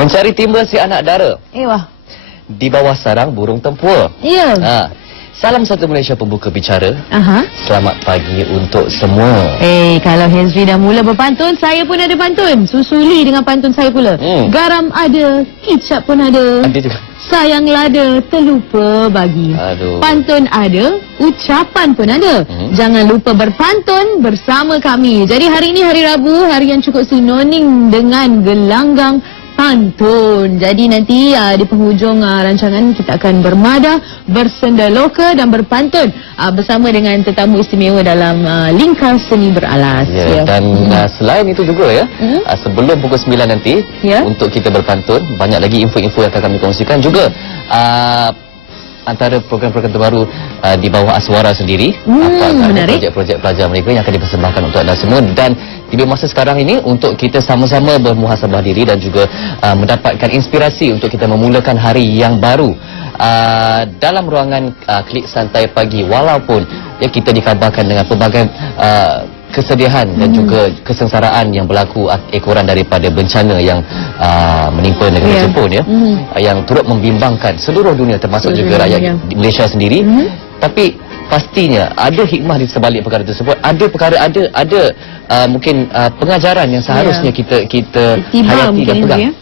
Mencari timba si anak dara. Wah. Di bawah sarang burung tempur. Ya. Salam satu Malaysia pembuka bicara. Selamat pagi untuk semua. Kalau Hezri dah mula berpantun, saya pun ada pantun. Susuli dengan pantun saya pula. Garam ada, kicap pun ada. Ada juga. Sayang lada, terlupa bagi. Aduh. Pantun ada, ucapan pun ada. Jangan lupa berpantun bersama kami. Jadi hari ini hari Rabu, hari yang cukup sinonim dengan gelanggang pantun. Jadi nanti di penghujung rancangan kita akan bermadah, bersendaloka dan berpantun bersama dengan tetamu istimewa dalam Lingkar Seni Beralas. Dan selain itu juga sebelum pukul 9 nanti untuk kita berpantun, banyak lagi info-info yang akan kami kongsikan juga. Antara program-program terbaru di bawah Aswara sendiri, projek-projek pelajar mereka yang akan dipersembahkan untuk anda semua. Dan tiba masa sekarang ini untuk kita sama-sama bermuhasabah diri dan juga mendapatkan inspirasi untuk kita memulakan hari yang baru dalam ruangan Klik Santai Pagi. Walaupun kita dikabarkan dengan pelbagai kesedihan dan juga kesengsaraan yang berlaku ekoran daripada bencana yang menimpa negara Jepun yang turut membimbangkan seluruh dunia termasuk juga rakyat Malaysia sendiri. Tapi pastinya ada hikmah di sebalik perkara tersebut. Ada perkara, ada mungkin pengajaran yang seharusnya kita hayati dan pegang.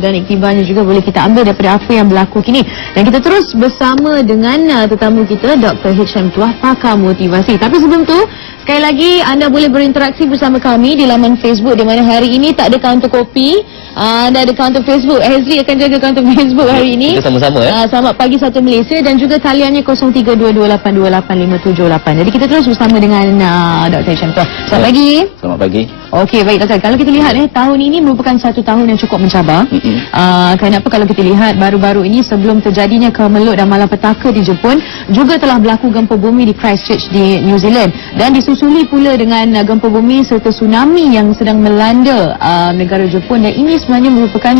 Dan iktibarnya juga boleh kita ambil daripada apa yang berlaku kini. Dan kita terus bersama dengan tetamu kita, Dr. H.M. Tuah, pakar motivasi. Tapi sebelum tu, sekali lagi anda boleh berinteraksi bersama kami di laman Facebook, di mana hari ini tak ada kaunter kopi, anda ada kaunter Facebook. Hezri akan jaga kaunter Facebook hari ini. Kita sama-sama Selamat pagi satu Malaysia, dan juga taliannya 0322822858. Jadi kita terus bersama dengan Dr. H.M. Tuah. Selamat pagi. Selamat pagi. Okey, baik Doktor. Kalau kita lihat tahun ini merupakan satu tahun yang cukup mencabar. Kenapa kalau kita lihat baru-baru ini sebelum terjadinya kemelut dan malapetaka di Jepun, juga telah berlaku gempa bumi di Christchurch di New Zealand, dan disusuli pula dengan gempa bumi serta tsunami yang sedang melanda negara Jepun. Dan ini sebenarnya merupakan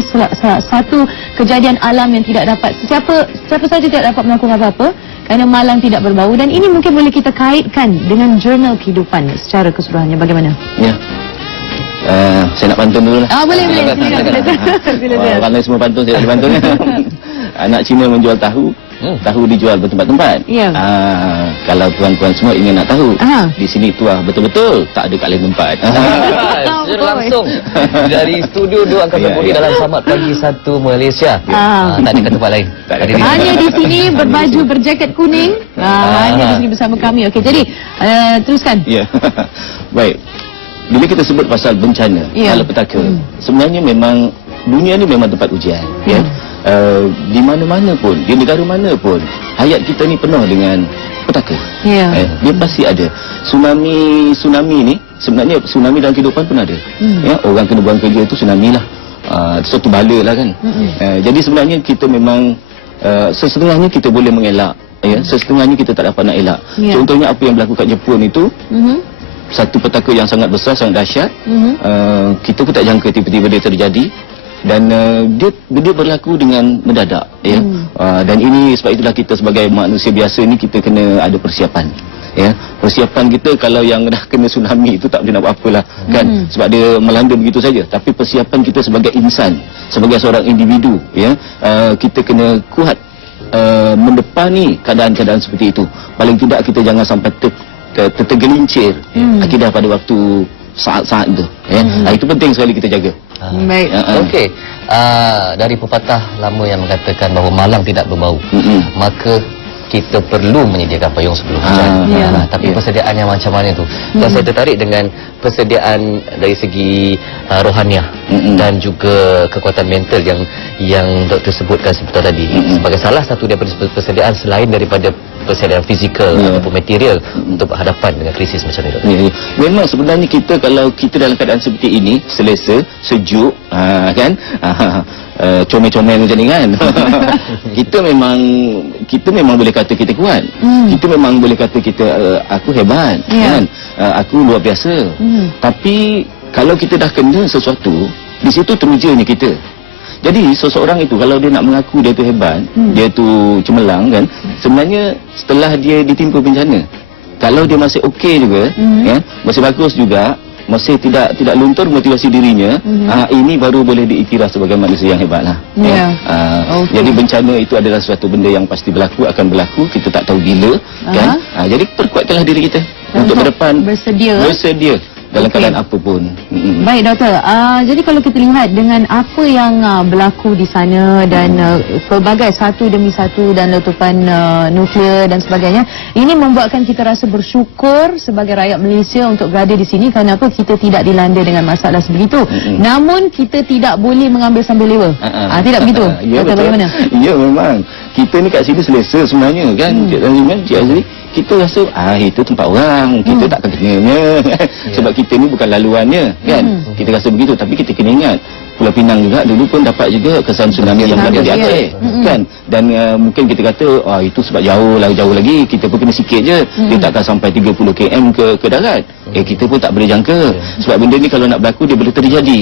satu kejadian alam yang tidak dapat siapa saja tidak dapat melakukan apa-apa kerana malang tidak berbau. Dan ini mungkin boleh kita kaitkan dengan jurnal kehidupan secara keseluruhannya. Bagaimana? Ya. Saya nak pantun dulu lah. Boleh. Silakan. Kerana semua pantun, saya nak dipantun. Anak Cina menjual tahu, tahu dijual bertempat-tempat. Kalau tuan-tuan semua ingin nak tahu, di sini Tuah betul-betul tak ada kat lain tempat. Secara langsung dari studio 2 Angkatan Budi dalam Selamat Pagi Satu Malaysia. Tak ada kat tempat lain. Hanya di sini berbaju berjaket kuning. Hanya di sini bersama kami. Okey, jadi teruskan. Ya. Baik. Bila kita sebut pasal bencana, malapetaka, sebenarnya memang dunia ni memang tempat ujian. Di mana-mana pun, di negara mana pun, hayat kita ni penuh dengan petaka. Dia pasti ada. Tsunami ni, sebenarnya tsunami dalam kehidupan pun ada. Orang kena buang kerja tu tsunami lah. Suatu bala lah kan. Jadi sebenarnya kita memang sesetengahnya kita boleh mengelak, sesetengahnya kita tak dapat nak elak. Contohnya apa yang berlaku kat Jepun itu, satu petaka yang sangat besar, sangat dahsyat. Kita pun tak jangka tiba-tiba dia terjadi, dan dia berlaku dengan mendadak. Dan ini sebab itulah kita sebagai manusia biasa ni kita kena ada persiapan. Persiapan kita kalau yang dah kena tsunami itu tak boleh nak buat apalah kan, sebab dia melanda begitu saja. Tapi persiapan kita sebagai insan, sebagai seorang individu, kita kena kuat mendepani keadaan-keadaan seperti itu. Paling tidak kita jangan sampai tergelincir akidah pada waktu saat-saat itu. Itu penting sekali kita jaga. Baik. Okey. Dari pepatah lama yang mengatakan bahawa malang tidak berbau, maka kita perlu menyediakan payung sebelum hujan. Tapi persediaan yang macam mana tu? Dan saya tertarik dengan persediaan dari segi rohaniah dan juga kekuatan mental yang doktor sebutkan sebentar tadi, sebagai salah satu daripada persediaan selain daripada persediaan fizikal ataupun material untuk berhadapan dengan krisis macam ini. Memang sebenarnya kita kalau kita dalam keadaan seperti ini, selesa, sejuk, kan, comel-comel macam ni kan, kita memang boleh kata kita kuat. Kita memang boleh kata kita aku hebat, kan, aku luar biasa. Tapi kalau kita dah kena sesuatu, di situ terujanya kita. Jadi seseorang itu kalau dia nak mengaku dia tu hebat, dia tu cemerlang kan, sebenarnya setelah dia ditimpa bencana, kalau dia masih okey juga, masih bagus juga, masih tidak luntur motivasi dirinya, ini baru boleh diiktiraf sebagai manusia yang hebat lah. Jadi bencana itu adalah suatu benda yang pasti berlaku, akan berlaku, kita tak tahu bila, kan. Jadi perkuatkanlah diri kita untuk ke depan bersedia dalam keadaan apa pun. Baik doktor, jadi kalau kita lihat dengan apa yang berlaku di sana dan pelbagai satu demi satu dan letupan nuklear dan sebagainya, ini membuatkan kita rasa bersyukur sebagai rakyat Malaysia untuk berada di sini. Kerana apa? Kita tidak dilanda dengan masalah sebegitu. Namun kita tidak boleh mengambil sambil lewa. Tidak begitu? Ya, betul. Bagaimana? Ya, memang kita ni kat sini selesa sebenarnya, kan. Cik Azri, kita rasa itu tempat orang, kita takkan kenanya. Sebab kita ni bukan laluannya, kan. Kita rasa begitu, tapi kita kena ingat Pulau Pinang juga dulu pun dapat juga kesan tsunami yang berada di Aceh, kan. Dan mungkin kita kata itu sebab jauh lagi, kita pun kena sikit je, dia takkan sampai 30 km ke darat. Kita pun tak boleh jangka, sebab benda ni kalau nak berlaku dia boleh terjadi.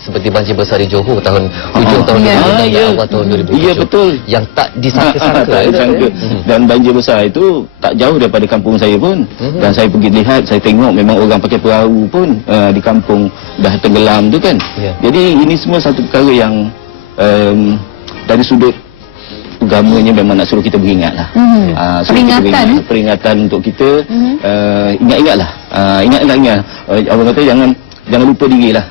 Seperti banjir besar di Johor tahun hujung tahun 2000 dan awal tahun 2007. Ya, betul. Yang tak disangka-sangka. Tak disangka. Dan banjir besar itu tak jauh daripada kampung saya pun. Dan saya pergi lihat, saya tengok memang orang pakai perahu pun di kampung dah tenggelam tu, kan. Jadi ini semua satu perkara yang dari sudut agamanya memang nak suruh kita beringatlah. Peringatan untuk kita ingat-ingatlah. Ingat. Orang kata jangan lupa dirilah.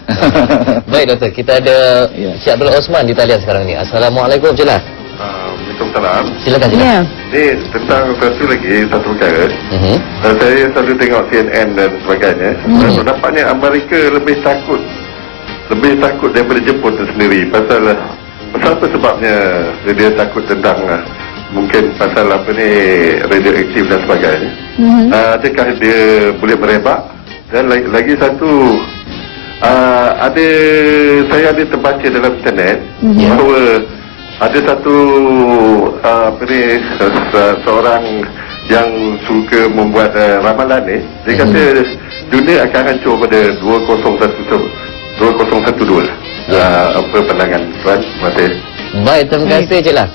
Baik doktor, kita ada Cik Abdullah Osman di talian sekarang ni. Assalamualaikum Cik lah. Waalaikumsalam. Silakan. Ni tentang satu perkara. Saya selalu tengok CNN dan sebagainya. Nampaknya Amerika lebih takut daripada Jepun itu sendiri. Pasal apa sebabnya dia takut tentang mungkin pasal radioaktif dan sebagainya. Adakah dia boleh merebak? Dan lagi satu, saya ada terbaca dalam internet bahawa ada satu seorang yang suka membuat ramalan ni. Dia kata dunia akan hancur pada 2012. Apa pandangan Tuan? Terima kasih. Baik, terima kasih Cik lah.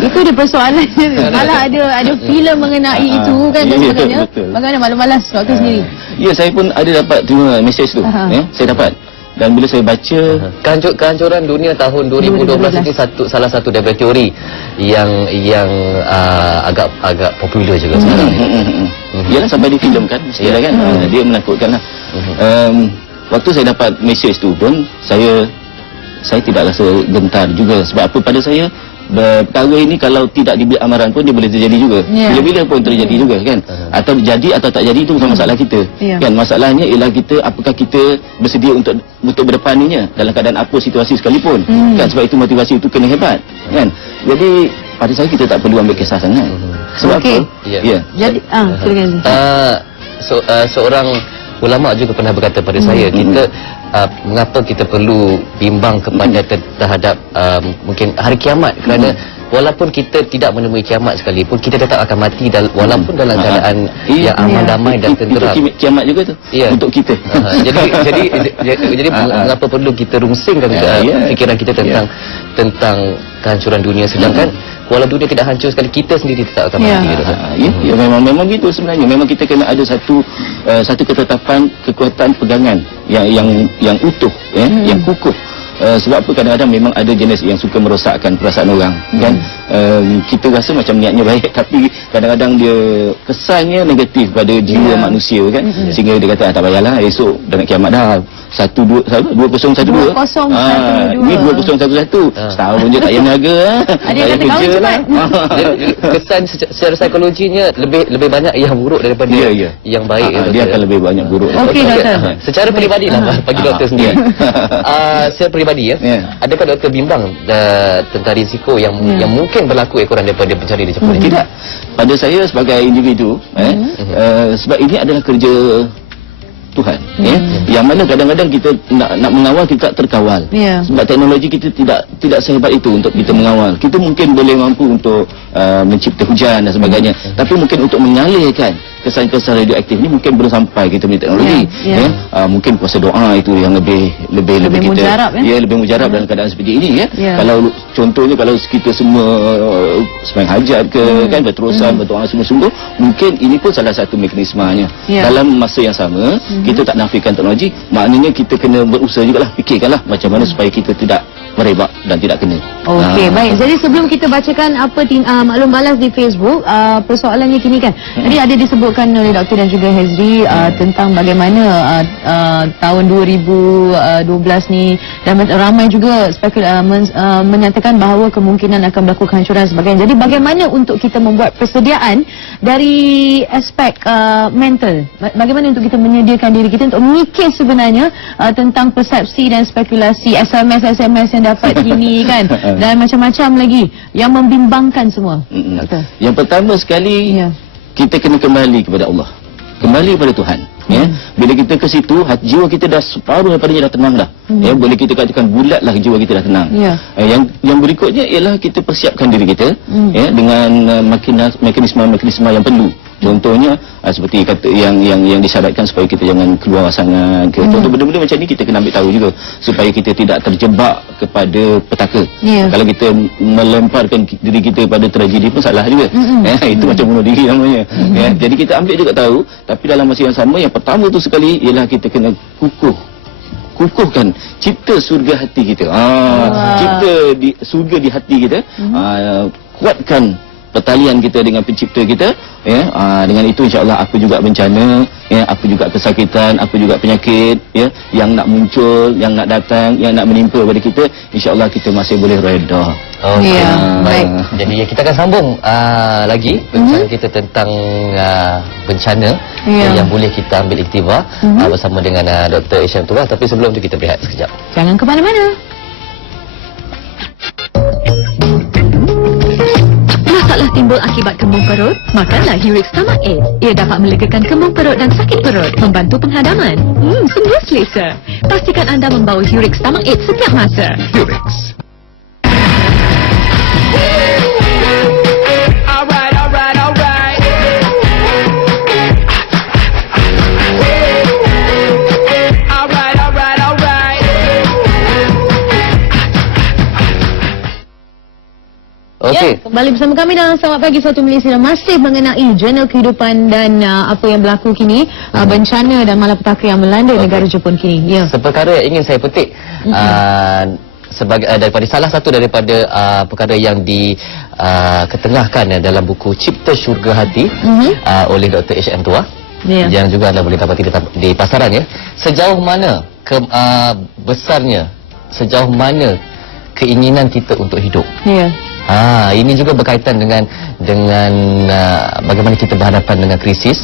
Itu dia persoalan. Malah ada filem mengenai itu, kan, dan sebagainya. Bagaimana malas waktu sendiri? Ya, saya pun ada dapat terima mesej tu. Saya dapat. Dan bila saya baca kehancuran dunia tahun 2012 ini salah satu daripada teori yang agak popular juga sekarang. Yalah, sampai difilmkan, kan. Dia menakutkanlah. Waktu saya dapat mesej tu pun saya tidak rasa gentar juga. Sebab apa, pada saya perkara ini kalau tidak diberi amaran pun dia boleh terjadi juga. Bila-bila pun terjadi juga, kan. Atau jadi atau tak jadi itu bukan masalah kita. Kan, masalahnya ialah apakah kita bersedia untuk berdepannya dalam keadaan apa situasi sekalipun. Kan, sebab itu motivasi itu kena hebat, kan. Jadi pada saya kita tak perlu ambil kisah sangat. Sebab apa? Jadi seorang ulama juga pernah berkata pada saya, kita mengapa kita perlu bimbang kepada terhadap mungkin hari kiamat, kerana walaupun kita tidak menemui kiamat sekalipun, kita tetap akan mati walaupun dalam keadaan yang aman, damai dan tenteram. Itu kiamat juga tu untuk kita. Jadi mengapa perlu kita rungsingkan fikiran kita tentang kehancuran dunia, sedangkan walau dunia tidak hancur sekali, kita sendiri tetap akan mati. Ya, memang begitu sebenarnya. Memang kita kena ada satu ketetapan, kekuatan pegangan yang utuh, yang kukuh. Sebab apa, kadang-kadang memang ada jenis yang suka merosakkan perasaan orang, kan. Kita rasa macam niatnya baik, tapi kadang-kadang dia kesannya negatif pada jiwa manusia, kan. Sehingga dia kata tak payahlah, esok dah nak kiamat dah. 2012. Ni 2011. Setahun je tak payah niaga. Ada yang kata kahwin cepat. Kesan secara psikologinya lebih banyak yang buruk daripada yang baik. Dia akan lebih banyak buruk. Okey doktor. Secara peribadi lah bagi doktor sendiri. Secara peribadi adakah doktor bimbang tentang risiko yang mungkin berlaku ekoran daripada bencana di Jepun? Tidak. Pada saya sebagai individu, sebab ini adalah kerja Tuhan, yang mana kadang-kadang kita nak mengawal, kita tak terkawal. Sebab teknologi kita tidak sehebat itu untuk kita mengawal. Kita mungkin boleh mampu untuk mencipta hujan dan sebagainya, tapi mungkin untuk mengalirkan kesan-kesan radioaktif ni mungkin belum sampai kita punya teknologi. Mungkin kuasa doa itu yang lebih kita mujarab, lebih mujarab dalam keadaan seperti ini Kalau contohnya kalau kita semua sembahyang hajat ke kan berterusan berdoa sungguh-sungguh, mungkin ini pun salah satu mekanismenya. Dalam masa yang sama kita tak nafikan teknologi, maknanya kita kena berusaha jugalah, fikirkanlah macam mana supaya kita tidak merebak dan tidak kena. Okey, baik. Jadi sebelum kita bacakan apa maklum balas di Facebook, persoalannya kini kan. Tadi ada disebutkan oleh Doktor dan juga Hezri tentang bagaimana tahun 2012 ni dan ramai juga menyatakan bahawa kemungkinan akan berlaku kehancuran sebagainya. Jadi bagaimana untuk kita membuat persediaan dari aspek mental? Bagaimana untuk kita menyediakan diri kita untuk mengikis sebenarnya tentang persepsi dan spekulasi SMS yang dapat kini kan, dan macam-macam lagi yang membimbangkan semua. Yang pertama sekali kita kena kembali kepada Allah, kembali kepada Tuhan. Bila kita ke situ, jiwa kita dah separuh daripadanya dah tenang dah. Boleh kita katakan bulatlah jiwa kita dah tenang. Yang berikutnya ialah kita persiapkan diri kita dengan mekanisme yang perlu. Contohnya seperti kata yang disyaratkan supaya kita jangan keluar sangat ke. Contoh benda-benda macam ni kita kena ambil tahu juga supaya kita tidak terjebak kepada petaka. Kalau kita melemparkan diri kita pada tragedi pun salah juga. Itu macam bunuh diri namanya. Jadi kita ambil juga tahu, tapi dalam masa yang sama yang pertama tu sekali ialah kita kena kukuhkan cipta surga hati kita. Cipta surga di hati kita. Kuatkan pertalian kita dengan pencipta kita, dengan itu insya-Allah apa juga bencana, apa juga kesakitan, apa juga penyakit yang nak muncul, yang nak datang, yang nak menimpa pada kita, insya-Allah kita masih boleh reda. Baik. Jadi kita akan sambung lagi perbincangan kita tentang bencana yang boleh kita ambil iktibar bersama dengan Dr. Hisham Tuah. Tapi sebelum tu kita berehat sekejap. Jangan ke mana-mana. Masalah timbul akibat kembung perut? Makanlah Urix Stomach Aid. Ia dapat melegakan kembung perut dan sakit perut, membantu penghadaman. Semua selesa. Pastikan anda membawa Urix Stomach Aid setiap masa. Urix. Kembali bersama kami dalam Selamat Pagi Suatu Malaysia dan masih mengenai jurnal kehidupan dan apa yang berlaku kini, bencana dan malapetaka yang melanda negara Jepun kini. Seperkara yang ingin saya petik daripada salah satu daripada perkara yang diketengahkan dalam buku Cipta Syurga Hati oleh Dr. Hisham Tuah, yang juga anda boleh dapati di pasaran sejauh mana besarnya, sejauh mana keinginan kita untuk hidup. Ini juga berkaitan dengan bagaimana kita berhadapan dengan krisis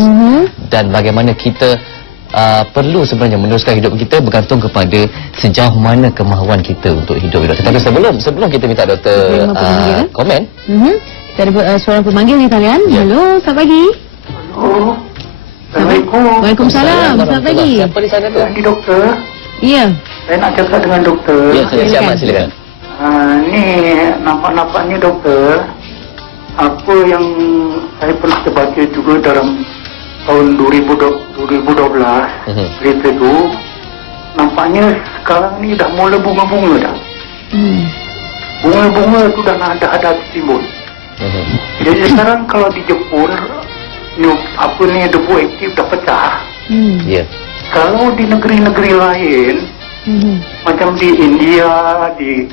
dan bagaimana kita perlu sebenarnya meneruskan hidup kita bergantung kepada sejauh mana kemahuan kita untuk hidup. Tetapi sebelum kita minta doktor komen, kita ada seorang pemanggil di talian. Halo, selamat pagi. Halo. Assalamualaikum. Waalaikumsalam. Selamat pagi. Siapa di sana tu? Ini doktor. Ya. Saya nak cakap dengan doktor. Ya, saya siap, silakan. Ni nampak-nampaknya doktor, apa yang saya pernah terbaca juga dalam tahun 2012 berita itu, nampaknya sekarang ni dah mula bunga-bunga dah. Bunga-bunga tu dah ada timbul. Jadi sekarang kalau di Jepun debu aktif dah pecah. Kalau di negeri-negeri lain macam di India, di